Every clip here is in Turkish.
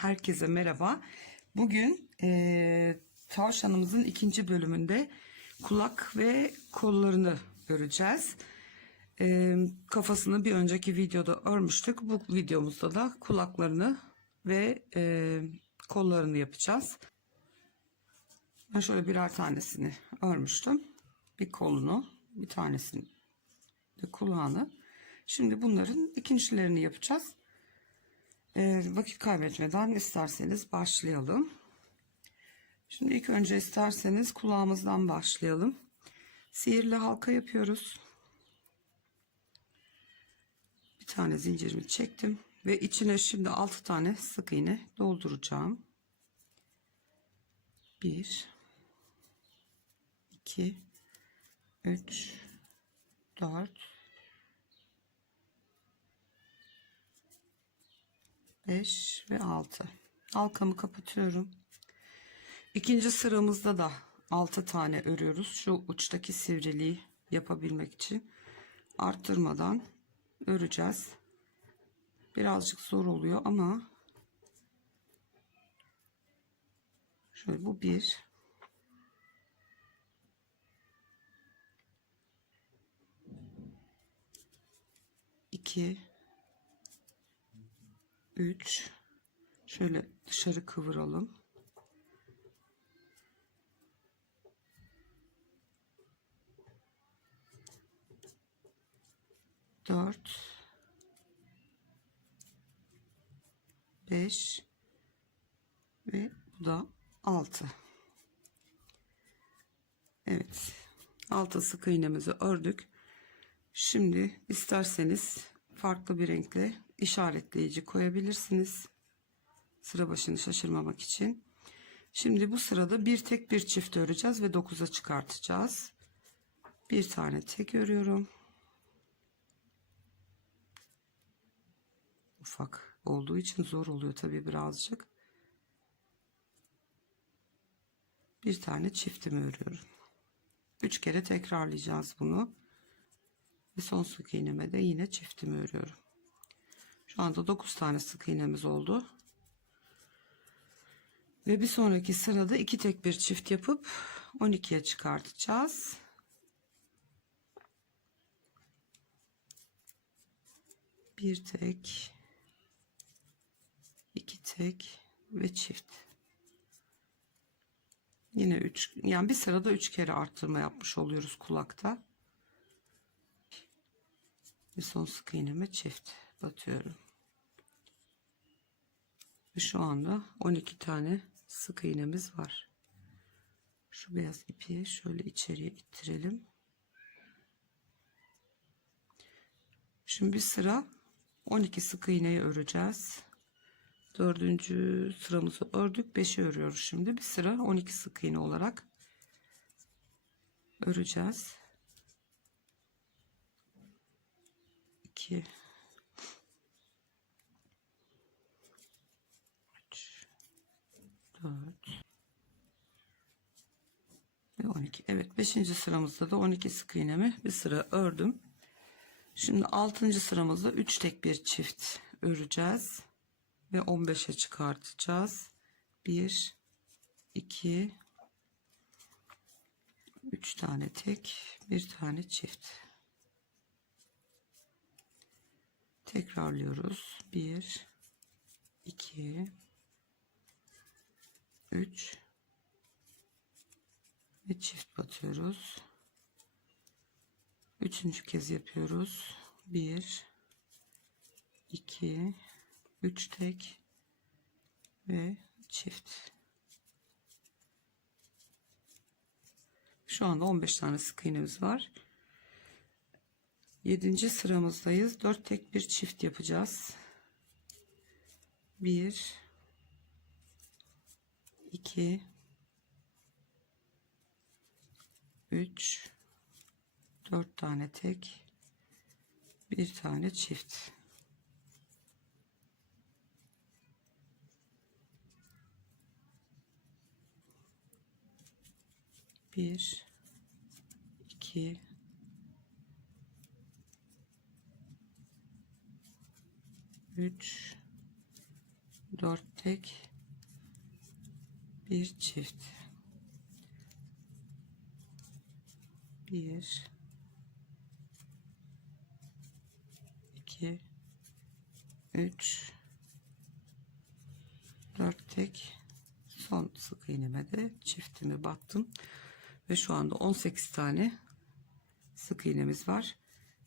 Herkese merhaba. Bugün eee tavşanımızın ikinci bölümünde kulak ve kollarını öreceğiz. Eee, kafasını bir önceki videoda örmüştük. Bu videomuzda da kulaklarını ve eee, kollarını yapacağız. Ben şöyle birer tanesini örmüştüm. Bir kolunu, bir tanesini de kulağını. Şimdi bunların ikincilerini yapacağız. Ee, vakit kaybetmeden isterseniz başlayalım. Şimdi ilk önce isterseniz kulağımızdan başlayalım. Sihirli halka yapıyoruz. Bir tane zincirimi çektim ve içine şimdi 6 tane sık iğne dolduracağım. 1 2 3 4 5 ve 6. Halkamı kapatıyorum. İkinci sıramızda da 6 tane örüyoruz. Şu uçtaki sivriliği yapabilmek için arttırmadan öreceğiz. Birazcık zor oluyor ama şöyle bu bir iki 3 şöyle dışarı kıvıralım. Dört, beş ve bu da altı. Evet, altı sık iğnemizi ördük. Şimdi isterseniz farklı bir renkle işaretleyici koyabilirsiniz. Sıra başını şaşırmamak için. Şimdi bu sırada bir tek bir çift öreceğiz ve 9'a çıkartacağız. Bir tane tek örüyorum. Ufak olduğu için zor oluyor tabii birazcık. Bir tane çiftimi örüyorum. Üç kere tekrarlayacağız bunu. Ve son sık iğneme de yine çiftimi örüyorum. Şu anda 9 tane sık iğnemiz oldu. Ve bir sonraki sırada iki tek bir çift yapıp 12'ye çıkartacağız. Bir tek, iki tek ve çift. Yine 3 yani bir sırada 3 kere arttırma yapmış oluyoruz kulakta. Ve son sık iğneme çift batıyorum. Ve şu anda 12 tane sık iğnemiz var. Şu beyaz ipi şöyle içeriye ittirelim. Şimdi bir sıra 12 sık iğneyi öreceğiz. Dördüncü sıramızı ördük. 5'i örüyoruz şimdi. Bir sıra 12 sık iğne olarak öreceğiz. 2 4 ve 12 evet 5. sıramızda da 12 sık iğnemi bir sıra ördüm şimdi 6. sıramızda 3 tek bir çift öreceğiz ve 15'e çıkartacağız 1 2 3 tane tek bir tane çift tekrarlıyoruz 1 2 3 ve çift batıyoruz. Üçüncü kez yapıyoruz. 1 2 3 tek. Ve çift. Şu anda 15 tane sık iğnemiz var. 7. sıramızdayız. 4 tek bir çift yapacağız. 1 2 3 4 tane tek. Bir tane çift. Bir, iki, 3 4 tek bir çift. 1 2 3 4 tek. Son sık iğneme de çiftimi battım. Ve şu anda 18 tane sık iğnemiz var.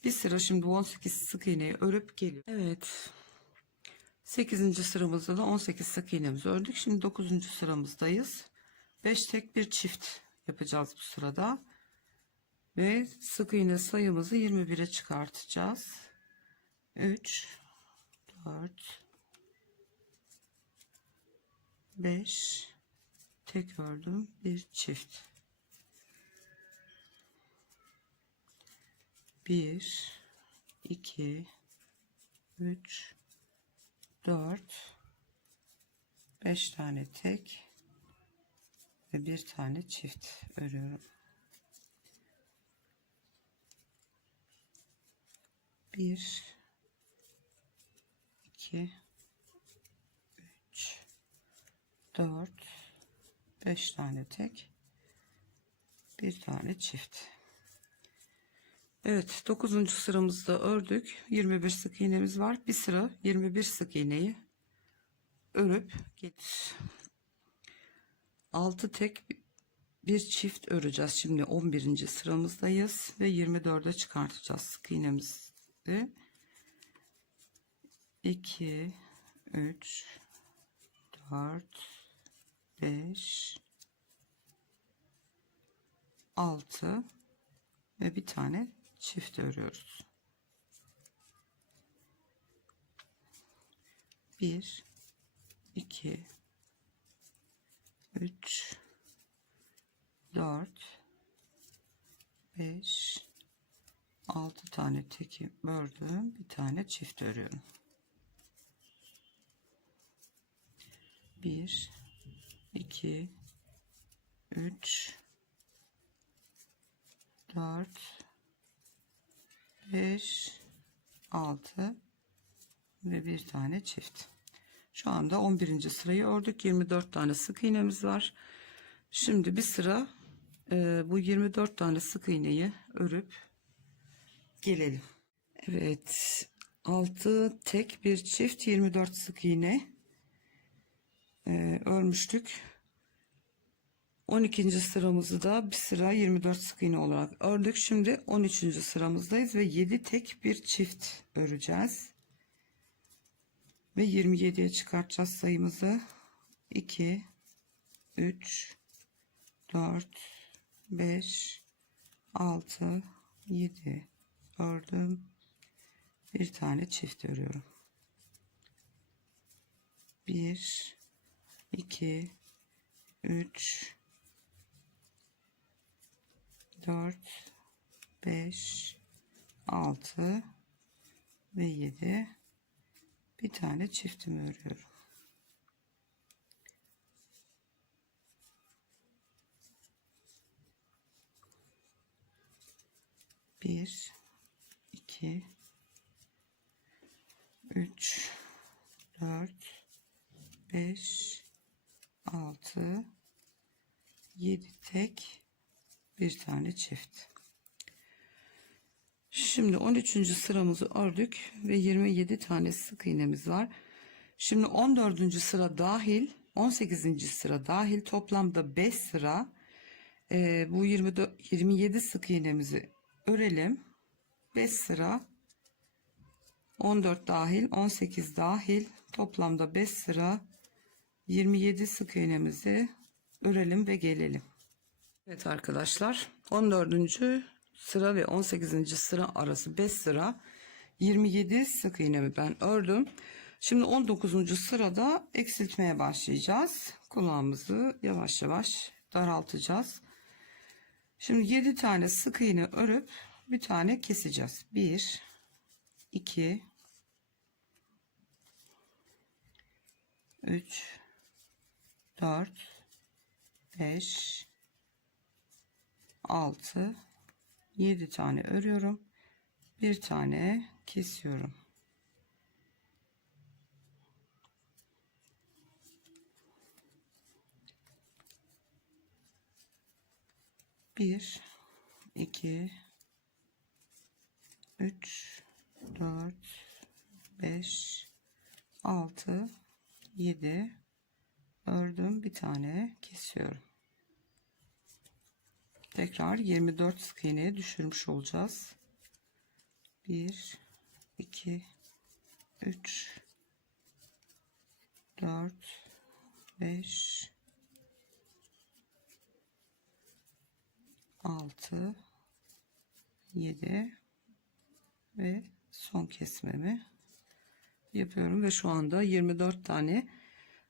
Bir sıra şimdi bu 18 sık iğneyi örüp geliyor. Evet 8. sıramızda da 18 sık iğnemizi ördük şimdi 9. sıramızdayız 5 tek bir çift yapacağız bu sırada ve sık iğne sayımızı 21'e çıkartacağız 3 4 5 tek ördüm bir çift 1 2 3 4 5 tane tek ve bir tane çift örüyorum. Bir iki üç dört beş tane tek bir tane çift Evet 9. sıramızda ördük 21 sık iğnemiz var bir sıra 21 sık iğneyi örüp getir 6 tek bir çift öreceğiz şimdi 11. sıramızdayız ve 24'e çıkartacağız sık iğnemizi 2 3 4 5 6 ve bir tane çift örüyoruz. 1 2 3 4 5 6 tane teki ördüm. Bir tane çift örüyorum. 1 2 3 4 5 6 ve bir tane çift. Şu anda 11. sırayı ördük. 24 tane sık iğnemiz var. Şimdi bir sıra e, bu 24 tane sık iğneyi örüp gelelim. Evet. 6 tek bir çift 24 sık iğne e, örmüştük. 12. sıramızı da bir sıra 24 sık iğne olarak ördük. Şimdi 13. sıramızdayız ve 7 tek bir çift öreceğiz. Ve 27'ye çıkartacağız sayımızı. 2 3 4 5 6 7 ördüm. Bir tane çift örüyorum. 1 2 3 4 5 6 ve 7 bir tane çiftimi örüyorum. Bir, iki, üç, dört, beş, altı, yedi tek, bir tane çift. Şimdi 13. sıramızı ördük ve 27 tane sık iğnemiz var. Şimdi 14. sıra dahil 18. sıra dahil toplamda 5 sıra e, bu 24, 27 sık iğnemizi örelim. 5 sıra 14 dahil 18 dahil toplamda 5 sıra 27 sık iğnemizi örelim ve gelelim. Evet arkadaşlar 14. sıra ve 18. sıra arası 5 sıra 27 sık iğnemi ben ördüm. Şimdi 19. sırada eksiltmeye başlayacağız. Kulağımızı yavaş yavaş daraltacağız. Şimdi 7 tane sık iğne örüp bir tane keseceğiz. 1 2 3 4 5 6 7 tane örüyorum. Bir tane kesiyorum. Bir, iki, üç, dört, beş, altı, yedi ördüm. Bir tane kesiyorum tekrar 24 sık iğneye düşürmüş olacağız 1 2 3 4 5 6 7 ve son kesmemi yapıyorum ve şu anda 24 tane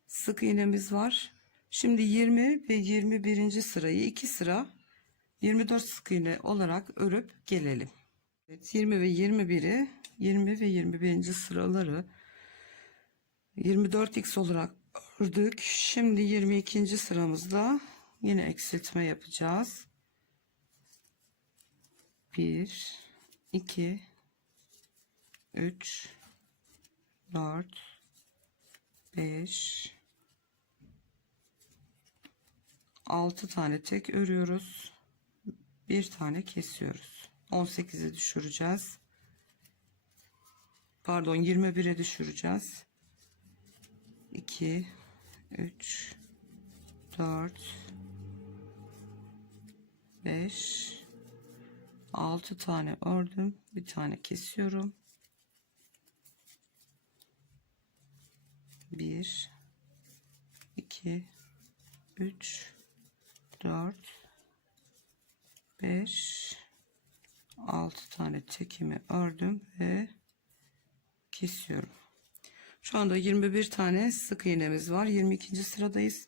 sık iğnemiz var. Şimdi 20 ve 21. sırayı 2 sıra 24 sık iğne olarak örüp gelelim. Evet, 20 ve 21'i 20 ve 21. sıraları 24x olarak ördük. Şimdi 22. sıramızda yine eksiltme yapacağız. 1 2 3 4 5 6 tane tek örüyoruz. Bir tane kesiyoruz. 18'e düşüreceğiz. Pardon 21'e düşüreceğiz. 2 3 4 5 6 tane ördüm. Bir tane kesiyorum. 1 2 3 4 5 6 tane tekimi ördüm ve kesiyorum. Şu anda 21 tane sık iğnemiz var. 22. sıradayız.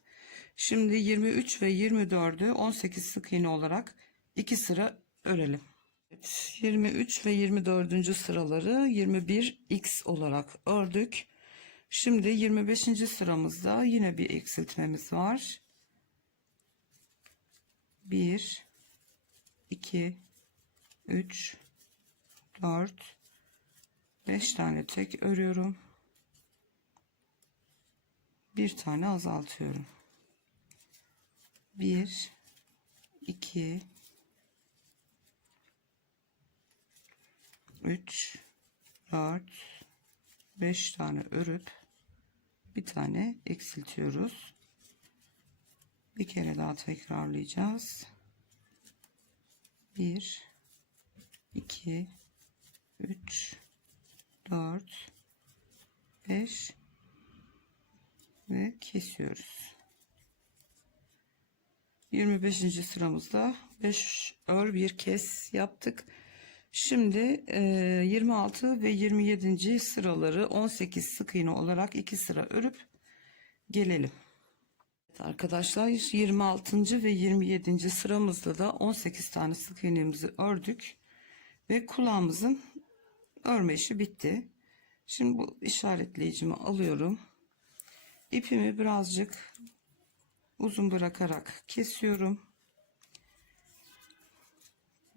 Şimdi 23 ve 24'ü 18 sık iğne olarak 2 sıra örelim. Evet, 23 ve 24. sıraları 21x olarak ördük. Şimdi 25. sıramızda yine bir eksiltmemiz var. 1 2 3 4 5 tane tek örüyorum. Bir tane azaltıyorum. 1 2 3 4 5 tane örüp bir tane eksiltiyoruz. Bir kere daha tekrarlayacağız. 1 2 3 4 5 ve kesiyoruz. 25. sıramızda 5 ör bir kes yaptık. Şimdi e, 26 ve 27. sıraları 18 sık iğne olarak 2 sıra örüp gelelim. Arkadaşlar 26. ve 27. sıramızda da 18 tane sık iğnemizi ördük ve kulağımızın örme işi bitti. Şimdi bu işaretleyicimi alıyorum. İpimi birazcık uzun bırakarak kesiyorum.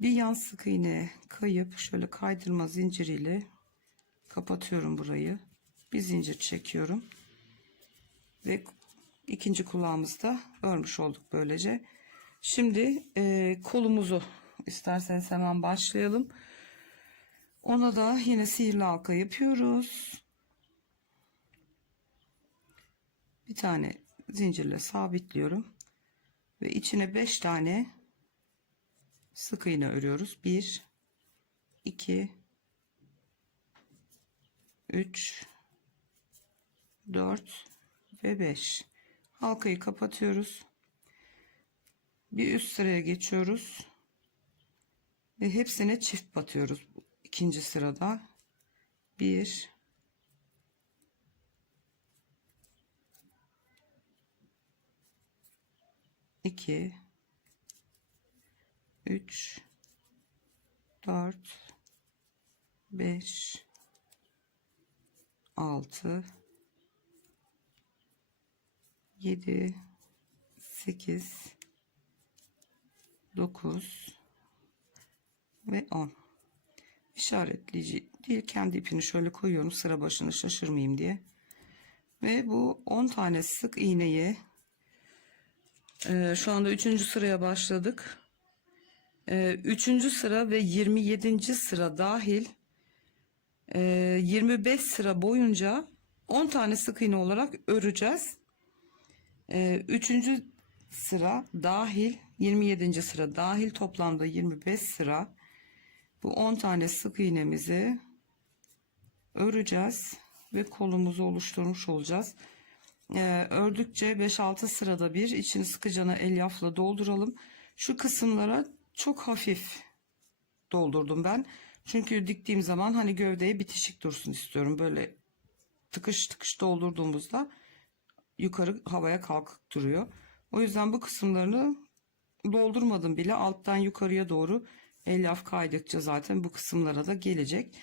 Bir yan sık iğne kayıp şöyle kaydırma zinciriyle kapatıyorum burayı. Bir zincir çekiyorum. Ve ikinci kulağımızda örmüş olduk böylece. Şimdi e, kolumuzu isterseniz hemen başlayalım. Ona da yine sihirli halka yapıyoruz. Bir tane zincirle sabitliyorum. Ve içine 5 tane sık iğne örüyoruz. 1 2 3 4 ve 5 halkayı kapatıyoruz. Bir üst sıraya geçiyoruz. Ve hepsine çift batıyoruz ikinci sırada. 1 2 3 4 5 6 7 8 9 ve 10 işaretleyici değil kendi ipini şöyle koyuyorum sıra başını şaşırmayayım diye ve bu 10 tane sık iğneyi e, şu anda 3. sıraya başladık Ee, üçüncü sıra ve 27. sıra dahil e, 25 sıra boyunca 10 tane sık iğne olarak öreceğiz. Ee, üçüncü sıra dahil 27. sıra dahil toplamda 25 sıra bu 10 tane sık iğnemizi öreceğiz ve kolumuzu oluşturmuş olacağız. Ee, ördükçe 5-6 sırada bir içini sıkıcana elyafla dolduralım. Şu kısımlara çok hafif doldurdum ben. Çünkü diktiğim zaman hani gövdeye bitişik dursun istiyorum. Böyle tıkış tıkış doldurduğumuzda yukarı havaya kalkık duruyor. O yüzden bu kısımlarını doldurmadım bile. Alttan yukarıya doğru elyaf kaydıkça zaten bu kısımlara da gelecek.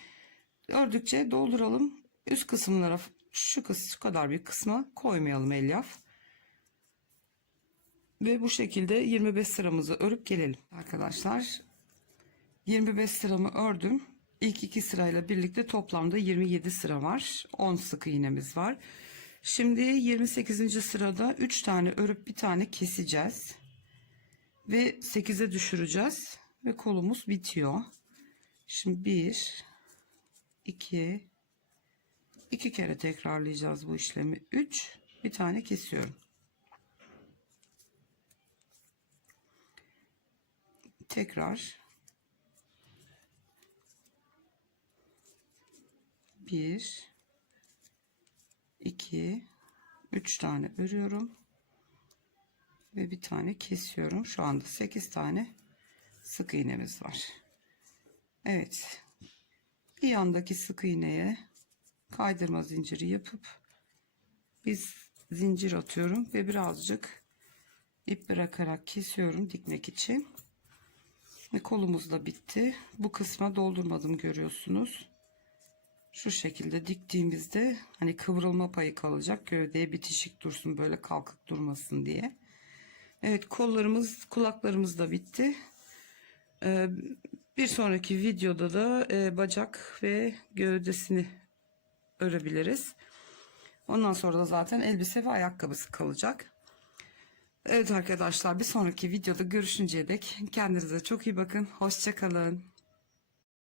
Ördükçe dolduralım. Üst kısımlara şu, kıs, şu kadar bir kısma koymayalım elyaf. Ve bu şekilde 25 sıramızı örüp gelelim. Arkadaşlar 25 sıramı ördüm. İlk iki sırayla birlikte toplamda 27 sıra var. 10 sık iğnemiz var. Şimdi 28. sırada 3 tane örüp bir tane keseceğiz. Ve 8'e düşüreceğiz. Ve kolumuz bitiyor. Şimdi 1 2 2 kere tekrarlayacağız bu işlemi. 3 bir tane kesiyorum. Tekrar 1 2 3 tane örüyorum ve bir tane kesiyorum. Şu anda 8 tane sık iğnemiz var. Evet. Bir yandaki sık iğneye kaydırma zinciri yapıp biz zincir atıyorum ve birazcık ip bırakarak kesiyorum dikmek için. Kolumuz da bitti. Bu kısma doldurmadım görüyorsunuz. Şu şekilde diktiğimizde hani kıvrılma payı kalacak. Gövdeye bitişik dursun böyle kalkık durmasın diye. Evet kollarımız kulaklarımız da bitti. Ee, bir sonraki videoda da e, bacak ve gövdesini örebiliriz. Ondan sonra da zaten elbise ve ayakkabısı kalacak. Evet arkadaşlar bir sonraki videoda görüşünceye dek kendinize çok iyi bakın. Hoşçakalın.